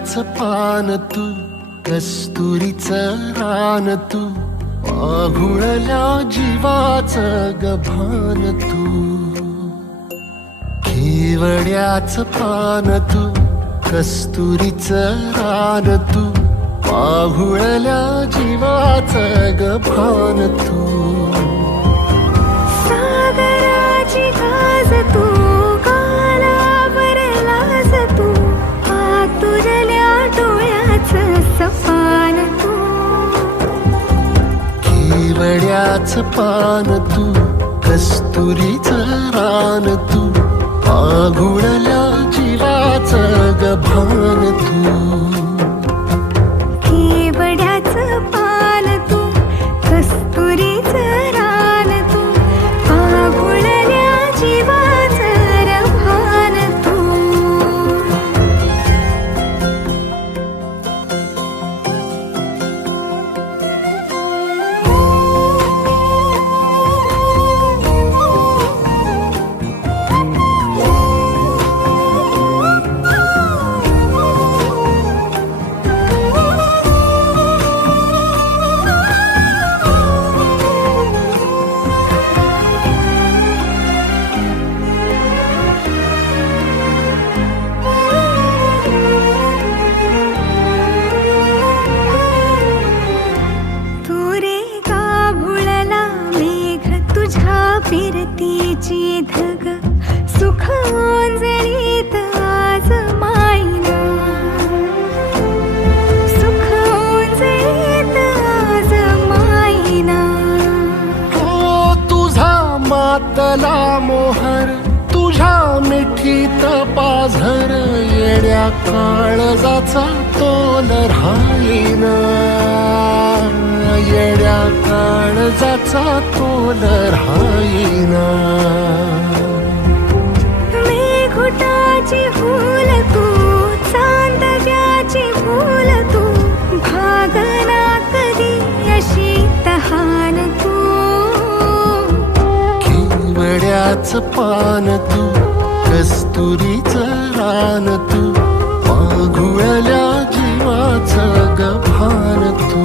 केवड्याचं पान तू, कस्तुरीचं रान तू, आघुळल्या जीवाचं गभान तू. केवड्याचं पान तू, कस्तुरीचं रान तू, आघुळल्या जीवाचं गभान तू. सागराची गाज तू, गालावरलास तू, आतुरल्या डोळ्याचं सपान तू. केवड्याचं पान तू, कस्तुरीचं रान तू, आघुळल्या जीवाचं गभान तू. केवड्याचं पान तू, कस्तुरीचं रान तू, आघुळल्या जीवाचं रभान तू. फिरतीची धग सुख ओंजळीत आज मायना, सुख ओंजळीत आज मायना. हो तुझा मातला मोहर, तुझ्या मिठीत पाझर, येड्या काळजाचा तोल राहीना, येड्या काळजाचा तोल राहीना. मेघुटाची फूल तू, चांदव्याची फूल तू, भागना कधी अशी तहान तू. केवड्याचं पान तू, कस्तुरीचं रान तू, आघुळल्या जीवाचं गभान तू.